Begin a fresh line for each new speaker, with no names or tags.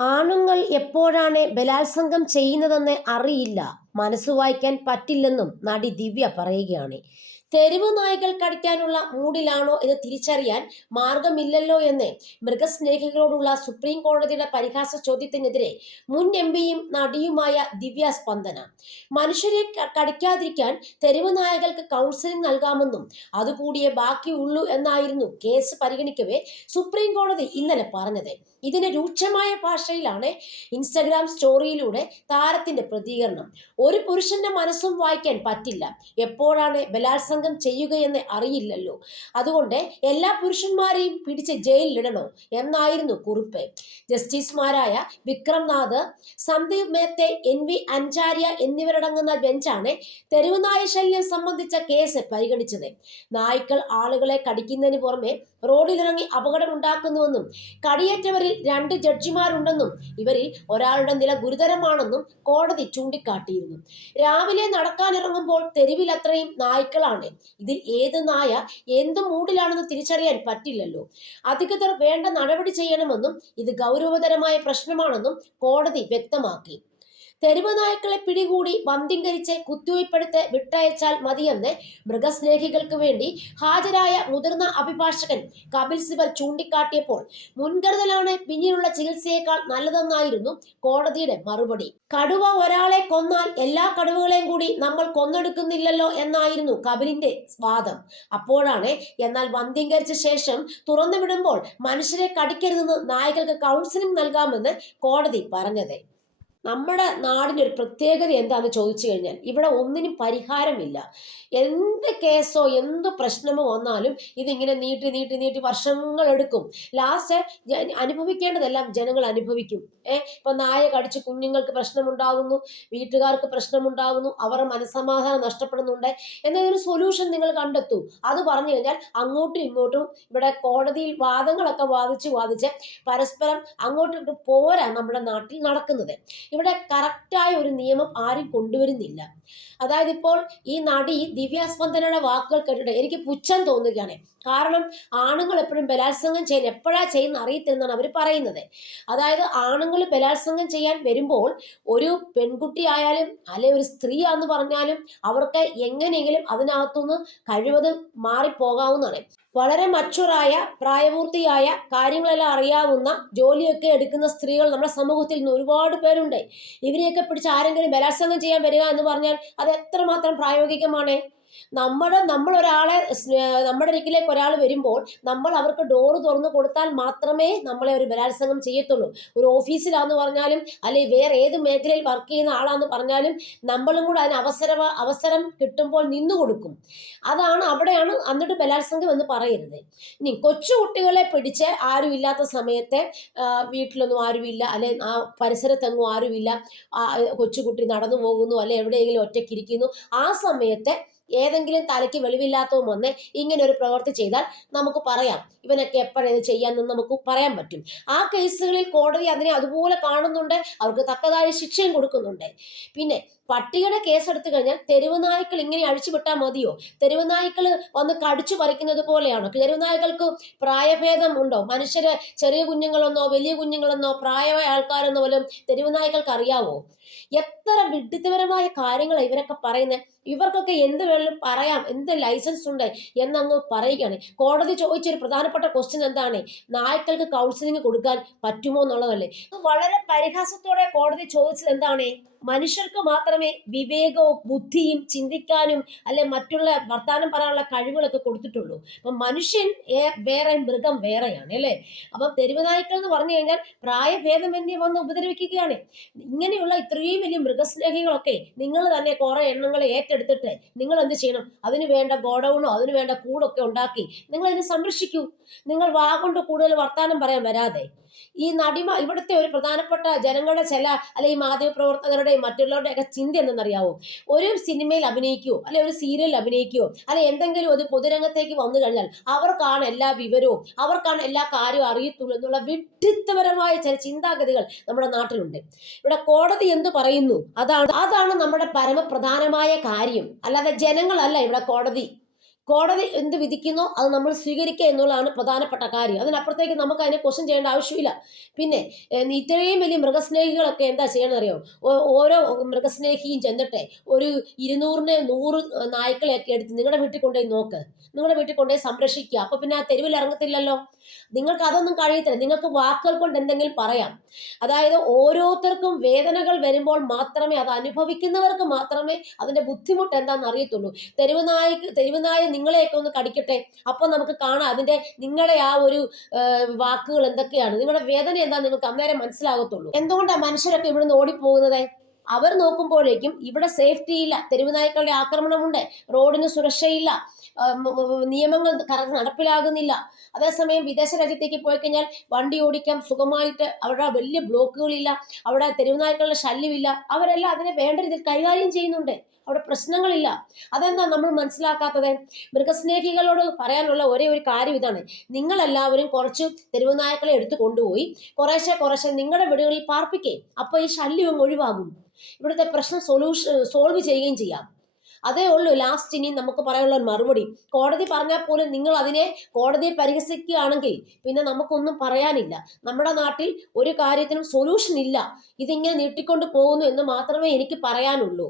ആണുങ്ങൾ എപ്പോഴാണ് ബലാത്സംഗം ചെയ്യുന്നതെന്ന് അറിയില്ല. മനസ്സു വായിക്കാൻ പറ്റില്ലെന്നും നടി ദിവ്യ പറയുകയാണ്. തെരുവ് നായ്കൾ കടിക്കാനുള്ള മൂഡിലാണോ എന്ന് തിരിച്ചറിയാൻ മാർഗമില്ലല്ലോ എന്ന് മൃഗസ്നേഹികളോടുള്ള സുപ്രീം കോടതിയുടെ പരിഹാസ ചോദ്യത്തിനെതിരെ മുൻ എം പിയും നടിയുമായ ദിവ്യ സ്പന്ദന. മനുഷ്യരെ കടിക്കാതിരിക്കാൻ തെരുവ് നായകൾക്ക് കൗൺസിലിംഗ് നൽകാമെന്നും അതുകൂടിയേ ബാക്കിയുള്ളൂ എന്നായിരുന്നു കേസ് പരിഗണിക്കവേ സുപ്രീം കോടതി ഇന്നലെ പറഞ്ഞത്. ഇതിന് രൂക്ഷമായ ഭാഷയിലാണ് ഇൻസ്റ്റഗ്രാം സ്റ്റോറിയിലൂടെ താരത്തിന്റെ പ്രതികരണം. ഒരു പുരുഷന്റെ മനസ്സും വായിക്കാൻ പറ്റില്ല. എപ്പോഴാണ് ബലാത്സംഗം ചെയ്യുകയെന്ന് അറിയില്ലല്ലോ. അതുകൊണ്ട് എല്ലാ പുരുഷന്മാരെയും പിടിച്ച് ജയിലിലിടണോ എന്നായിരുന്നു കുറിപ്പ്. ജസ്റ്റിസ്മാരായ വിക്രംനാഥ് സന്ദീപ് മേത്തെ എൻ വി അഞ്ചാര്യ എന്നിവരടങ്ങുന്ന ബെഞ്ചാണ് തെരുവുനായ ശല്യം സംബന്ധിച്ച കേസ് പരിഗണിച്ചത്. നായ്ക്കൾ ആളുകളെ കടിക്കുന്നതിന് പുറമെ റോഡിലിറങ്ങി അപകടമുണ്ടാക്കുന്നുവെന്നും കടിയേറ്റവരിൽ രണ്ട് ജഡ്ജിമാരുണ്ടെന്നും ഇവരിൽ ഒരാളുടെ നില ഗുരുതരമാണെന്നും കോടതി ചൂണ്ടിക്കാട്ടിയിരുന്നു. രാവിലെ നടക്കാനിറങ്ങുമ്പോൾ തെരുവിൽ അത്രയും നായ്ക്കളാണ്. ഇതിൽ ഏത് നായ എന്ത് മൂടിലാണെന്ന് തിരിച്ചറിയാൻ പറ്റില്ലല്ലോ. അധികൃതർ വേണ്ട നടപടി ചെയ്യണമെന്നും ഇത് ഗൗരവതരമായ പ്രശ്നമാണെന്നും കോടതി വ്യക്തമാക്കി. തെരുവ് നായ്ക്കളെ പിടികൂടി വന്ധ്യംകരിച്ച് കുത്തിവയ്പ്പെടുത്ത് വിട്ടയച്ചാൽ മതിയെന്ന് മൃഗസ്നേഹികൾക്ക് വേണ്ടി ഹാജരായ മുതിർന്ന അഭിഭാഷകൻ കപിൽ സിബൽ ചൂണ്ടിക്കാട്ടിയപ്പോൾ മുൻകരുതലാണ് പിന്നീടുള്ള ചികിത്സയേക്കാൾ നല്ലതെന്നായിരുന്നു കോടതിയുടെ മറുപടി. കടുവ ഒരാളെ കൊന്നാൽ എല്ലാ കടുവകളെയും കൂടി നമ്മൾ കൊന്നെടുക്കുന്നില്ലല്ലോ എന്നായിരുന്നു കപിലിന്റെ വാദം. അപ്പോഴാണ് എന്നാൽ വന്ധ്യംകരിച്ച ശേഷം തുറന്നുവിടുമ്പോൾ മനുഷ്യരെ കടിക്കരുതെന്ന് നായകൾക്ക് കൗൺസിലിംഗ് നൽകാമെന്ന് കോടതി പറഞ്ഞത്. നമ്മുടെ നാടിന്റെ ഒരു പ്രത്യേകത എന്താണെന്ന് ചോദിച്ചു കഴിഞ്ഞാൽ ഇവിടെ ഒന്നിനും പരിഹാരമില്ല. എന്ത് കേസോ എന്ത് പ്രശ്നമോ വന്നാലും ഇതിങ്ങനെ നീട്ടി നീട്ടി നീട്ടി വർഷങ്ങളെടുക്കും ലാസ്റ്റ് അനുഭവിക്കേണ്ടതെല്ലാം ജനങ്ങൾ അനുഭവിക്കും. ഏഹ് ഇപ്പം നായ കടിച്ച് കുഞ്ഞുങ്ങൾക്ക് പ്രശ്നമുണ്ടാകുന്നു വീട്ടുകാർക്ക് പ്രശ്നമുണ്ടാകുന്നു അവരുടെ മനസ്സമാധാനം നഷ്ടപ്പെടുന്നുണ്ട് എന്നൊരു സൊല്യൂഷൻ നിങ്ങൾ കണ്ടെത്തൂ. അത് പറഞ്ഞു കഴിഞ്ഞാൽ അങ്ങോട്ടും ഇങ്ങോട്ടും ഇവിടെ കോടതിയിൽ വാദങ്ങളൊക്കെ വാദിച്ച് വാദിച്ച് പരസ്പരം അങ്ങോട്ടും പോരാ നമ്മുടെ നാട്ടിൽ നടക്കുന്നത്. ഇവിടെ കറക്റ്റായ ഒരു നിയമം ആരും കൊണ്ടുവരുന്നില്ല. അതായത് ഇപ്പോൾ ഈ നടി ദിവ്യാസ്പന്ദനയുടെ വാക്കുകൾ കേട്ടിട്ട് എനിക്ക് പുച്ഛം തോന്നുകയാണ്. കാരണം ആണുങ്ങൾ എപ്പോഴും ബലാത്സംഗം ചെയ്യാൻ എപ്പോഴാ ചെയ്യുന്ന അറിയത്തില്ലെന്നാണ് അവർ പറയുന്നത്. അതായത് ആണുങ്ങൾ ബലാത്സംഗം ചെയ്യാൻ വരുമ്പോൾ ഒരു പെൺകുട്ടി ആയാലും അല്ലെ ഒരു സ്ത്രീ ആണെന്ന് പറഞ്ഞാലും അവർക്ക് എങ്ങനെയെങ്കിലും അതിനകത്തുനിന്ന് കഴിവതും മാറിപ്പോകാവുന്നതാണ്. വളരെ മച്ചുറായ പ്രായപൂർത്തിയായ കാര്യങ്ങളെല്ലാം അറിയാവുന്ന ജോലിയൊക്കെ എടുക്കുന്ന സ്ത്രീകൾ നമ്മുടെ സമൂഹത്തിൽ നിന്ന് ഒരുപാട് പേരുണ്ട്. ഇവരെയൊക്കെ പിടിച്ച് ആരെങ്കിലും ബലാത്സംഗം ചെയ്യാൻ വരിക എന്ന് പറഞ്ഞാൽ അത് എത്രമാത്രം പ്രായോഗികമാണ്? നമ്മുടെ നമ്മൾ ഒരാളെ നമ്മുടെ അരികിലേക്ക് ഒരാൾ വരുമ്പോൾ നമ്മൾ അവർക്ക് ഡോറ് തുറന്ന് കൊടുത്താൽ മാത്രമേ നമ്മളെ ഒരു ബലാത്സംഗം ചെയ്യത്തുള്ളൂ. ഒരു ഓഫീസിലാന്ന് പറഞ്ഞാലും അല്ലെങ്കിൽ വേറെ ഏത് മേഖലയിൽ വർക്ക് ചെയ്യുന്ന ആളാന്ന് പറഞ്ഞാലും നമ്മളും കൂടെ അതിന് അവസര അവസരം കിട്ടുമ്പോൾ നിന്നു കൊടുക്കും. അതാണ് അവിടെയാണ് എന്നിട്ട് ബലാത്സംഗം എന്ന് പറയരുത്. ഇനി കൊച്ചു കുട്ടികളെ പിടിച്ച് ആരും ഇല്ലാത്ത സമയത്തെ വീട്ടിലൊന്നും ആരുമില്ല അല്ലെ ആ പരിസരത്തെങ്ങും ആരുമില്ല. കൊച്ചുകുട്ടി നടന്നു പോകുന്നു അല്ലെ എവിടെയെങ്കിലും ഒറ്റയ്ക്കിരിക്കുന്നു ആ സമയത്ത് ഏതെങ്കിലും തലയ്ക്ക് വെളിവില്ലാത്തവും വന്ന് ഇങ്ങനെ ഒരു പ്രവൃത്തി ചെയ്താൽ നമുക്ക് പറയാം. ഇവനൊക്കെ എപ്പോഴേത് ചെയ്യാമെന്ന് നമുക്ക് പറയാൻ പറ്റും. ആ കേസുകളിൽ കോടതി അതിനെ അതുപോലെ കാണുന്നുണ്ട്. അവർക്ക് തക്കതായ ശിക്ഷയും കൊടുക്കുന്നുണ്ട്. പിന്നെ പട്ടിയുടെ കേസ് എടുത്തു കഴിഞ്ഞാൽ തെരുവ് നായ്ക്കൾ ഇങ്ങനെ അഴിച്ചുവിട്ടാൽ മതിയോ? തെരുവ് നായ്ക്കൾ വന്ന് കടിച്ചു പറിക്കുന്നത് പോലെയാണോ? തെരുവ് നായ്ക്കൾക്ക് പ്രായഭേദം ഉണ്ടോ? മനുഷ്യര് ചെറിയ കുഞ്ഞുങ്ങളെന്നോ വലിയ കുഞ്ഞുങ്ങളെന്നോ പ്രായമായ ആൾക്കാരെന്നോ പോലും തെരുവ് നായ്ക്കൾക്ക് അറിയാവോ? എത്ര വിഡിത്തപരമായ കാര്യങ്ങളാണ് ഇവരൊക്കെ പറയുന്നത് ഇവർക്കൊക്കെ എന്ത് വേണമെങ്കിലും പറയാം എന്ത് ലൈസൻസ് ഉണ്ട് എന്നങ്ങ് പറയുകയാണ്. കോടതി ചോദിച്ചൊരു പ്രധാനപ്പെട്ട ക്വസ്റ്റ്യൻ എന്താണ്? നായ്ക്കൾക്ക് കൗൺസിലിംഗ് കൊടുക്കാൻ പറ്റുമോ എന്നുള്ളതല്ലേ? വളരെ പരിഹാസത്തോടെ കോടതി ചോദിച്ചത് എന്താണ്? മനുഷ്യർക്ക് മാത്രമേ വിവേകവും ബുദ്ധിയും ചിന്തിക്കാനും അല്ലെ മറ്റുള്ള വർത്താനം പറയാനുള്ള കഴിവുകളൊക്കെ കൊടുത്തിട്ടുള്ളൂ. അപ്പം മനുഷ്യൻ വേറെ മൃഗം വേറെയാണ് അല്ലേ? അപ്പം തെരുവനായ്ക്കൾ എന്ന് പറഞ്ഞു കഴിഞ്ഞാൽ പ്രായഭേദമന്യേ വന്ന് ഉപദ്രവിക്കുകയാണ്. ഇങ്ങനെയുള്ള ഇത്രയും വലിയ മൃഗസ്നേഹികളൊക്കെ നിങ്ങൾ തന്നെ കുറെ എണ്ണങ്ങളെ ഏറ്റെടുത്തിട്ട് നിങ്ങൾ എന്ത് ചെയ്യണം? അതിന് വേണ്ട ഗോഡൗണോ അതിന് വേണ്ട കൂടൊക്കെ ഉണ്ടാക്കി നിങ്ങൾ അതിനെ സംരക്ഷിക്കൂ. നിങ്ങൾ വാ കൊണ്ട് കൂടുതൽ വർത്താനം പറയാൻ വരാതെ. ഈ നടിമ ഇവിടുത്തെ ഒരു പ്രധാനപ്പെട്ട ജനങ്ങളുടെ ചില അല്ലെങ്കിൽ മാധ്യമപ്രവർത്തകരുടെയും മറ്റുള്ളവരുടെയൊക്കെ ചിന്ത എന്തെന്നറിയാവോ? ഒരു സിനിമയിൽ അഭിനയിക്കുകയോ അല്ലെ ഒരു സീരിയലിൽ അഭിനയിക്കുകയോ അല്ലെ എന്തെങ്കിലും ഒരു പൊതുരംഗത്തേക്ക് വന്നു കഴിഞ്ഞാൽ അവർക്കാണ് എല്ലാ വിവരവും അവർക്കാണ് എല്ലാ കാര്യവും അറിയത്തുള്ളൂ എന്നുള്ള വിഡ്ഢിത്തപരമായ ചില ചിന്താഗതികൾ നമ്മുടെ നാട്ടിലുണ്ട്. ഇവിടെ കോടതി എന്ത് പറയുന്നു? അതാണ് അതാണ് നമ്മുടെ പരമപ്രധാനമായ കാര്യം. അല്ലാതെ ജനങ്ങളല്ല ഇവിടെ കോടതി. കോടതി എന്ത് വിധിക്കുന്നോ അത് നമ്മൾ സ്വീകരിക്കുക എന്നുള്ളതാണ് പ്രധാനപ്പെട്ട കാര്യം. അതിനപ്പുറത്തേക്ക് നമുക്ക് അതിനെ ക്വസ്റ്റ്യൻ ചെയ്യേണ്ട ആവശ്യമില്ല. പിന്നെ ഇത്രയും വലിയ മൃഗസ്നേഹികളൊക്കെ എന്താ ചെയ്യണമെന്ന് അറിയോ? ഓരോ മൃഗസ്നേഹിയും ചെന്നിട്ട് ഒരു ഇരുന്നൂറിന് നൂറ് നായ്ക്കളെയൊക്കെ എടുത്ത് നിങ്ങളുടെ വീട്ടിൽ കൊണ്ടുപോയി നോക്ക്. നിങ്ങളുടെ വീട്ടിൽ കൊണ്ടുപോയി സംരക്ഷിക്കുക അപ്പൊ പിന്നെ ആ തെരുവിൽ ഇറങ്ങത്തില്ലല്ലോ? നിങ്ങൾക്ക് അതൊന്നും കഴിയത്തില്ല. നിങ്ങൾക്ക് വാക്കുകൾ കൊണ്ട് എന്തെങ്കിലും പറയാം. അതായത് ഓരോരുത്തർക്കും വേദനകൾ വരുമ്പോൾ മാത്രമേ അത് അനുഭവിക്കുന്നവർക്ക് മാത്രമേ അതിന്റെ ബുദ്ധിമുട്ട് എന്താണെന്ന് അറിയത്തുള്ളൂ. തെരുവ് നായ്ക്ക് തെരുവ് നായ നിങ്ങളെയൊക്കെ ഒന്ന് കടിക്കട്ടെ. അപ്പൊ നമുക്ക് കാണാം അതിന്റെ നിങ്ങളുടെ ആ ഒരു വാക്കുകൾ എന്തൊക്കെയാണ്. നിങ്ങളുടെ വേദന എന്താ നിങ്ങൾക്ക് അന്നേരം മനസ്സിലാകത്തുള്ളൂ. എന്തുകൊണ്ടാണ് മനുഷ്യരൊക്കെ ഇവിടുന്ന് ഓടിപ്പോകുന്നത്? അവർ നോക്കുമ്പോഴേക്കും ഇവിടെ സേഫ്റ്റി ഇല്ല. തെരുവ് നായ്ക്കളുടെ ആക്രമണമുണ്ട്. റോഡിന് സുരക്ഷയില്ല. നിയമങ്ങൾ നടപ്പിലാകുന്നില്ല. അതേസമയം വിദേശ രാജ്യത്തേക്ക് പോയി കഴിഞ്ഞാൽ വണ്ടി ഓടിക്കാം സുഖമായിട്ട്. അവിടെ വലിയ ബ്ലോക്കുകളില്ല. അവിടെ തെരുവ് നായ്ക്കളുടെ ശല്യമില്ല. അവരെല്ലാം അതിനെ വേണ്ട രീതിയിൽ കൈകാര്യം ചെയ്യുന്നുണ്ട്. അവിടെ പ്രശ്നങ്ങളില്ല. അതെന്താ നമ്മൾ മനസ്സിലാക്കാത്തത്? മൃഗസ്നേഹികളോട് പറയാനുള്ള ഒരേ ഒരു കാര്യം ഇതാണ്. നിങ്ങളെല്ലാവരും കുറച്ച് തെരുവ് നായ്ക്കളെ എടുത്തു കൊണ്ടുപോയി കുറേശ്ശെ കുറേശ്ശെ നിങ്ങളുടെ വീടുകളിൽ പാർപ്പിക്കേ. അപ്പോൾ ഈ ശല്യം ഒഴിവാകും. ഇവിടുത്തെ പ്രശ്നം സൊല്യൂഷൻ സോൾവ് ചെയ്യുകയും ചെയ്യാം. അതേ ഉള്ളൂ ലാസ്റ്റ് ഇനി നമുക്ക് പറയാനുള്ള മറുപടി. കോടതി പറഞ്ഞാൽ പോലും നിങ്ങൾ അതിനെ കോടതിയെ പരിഹസിക്കുകയാണെങ്കിൽ പിന്നെ നമുക്കൊന്നും പറയാനില്ല. നമ്മുടെ നാട്ടിൽ ഒരു കാര്യത്തിനും സൊല്യൂഷൻ ഇല്ല. ഇതിങ്ങനെ നീട്ടിക്കൊണ്ട് പോകുന്നു എന്ന് മാത്രമേ എനിക്ക് പറയാനുള്ളൂ.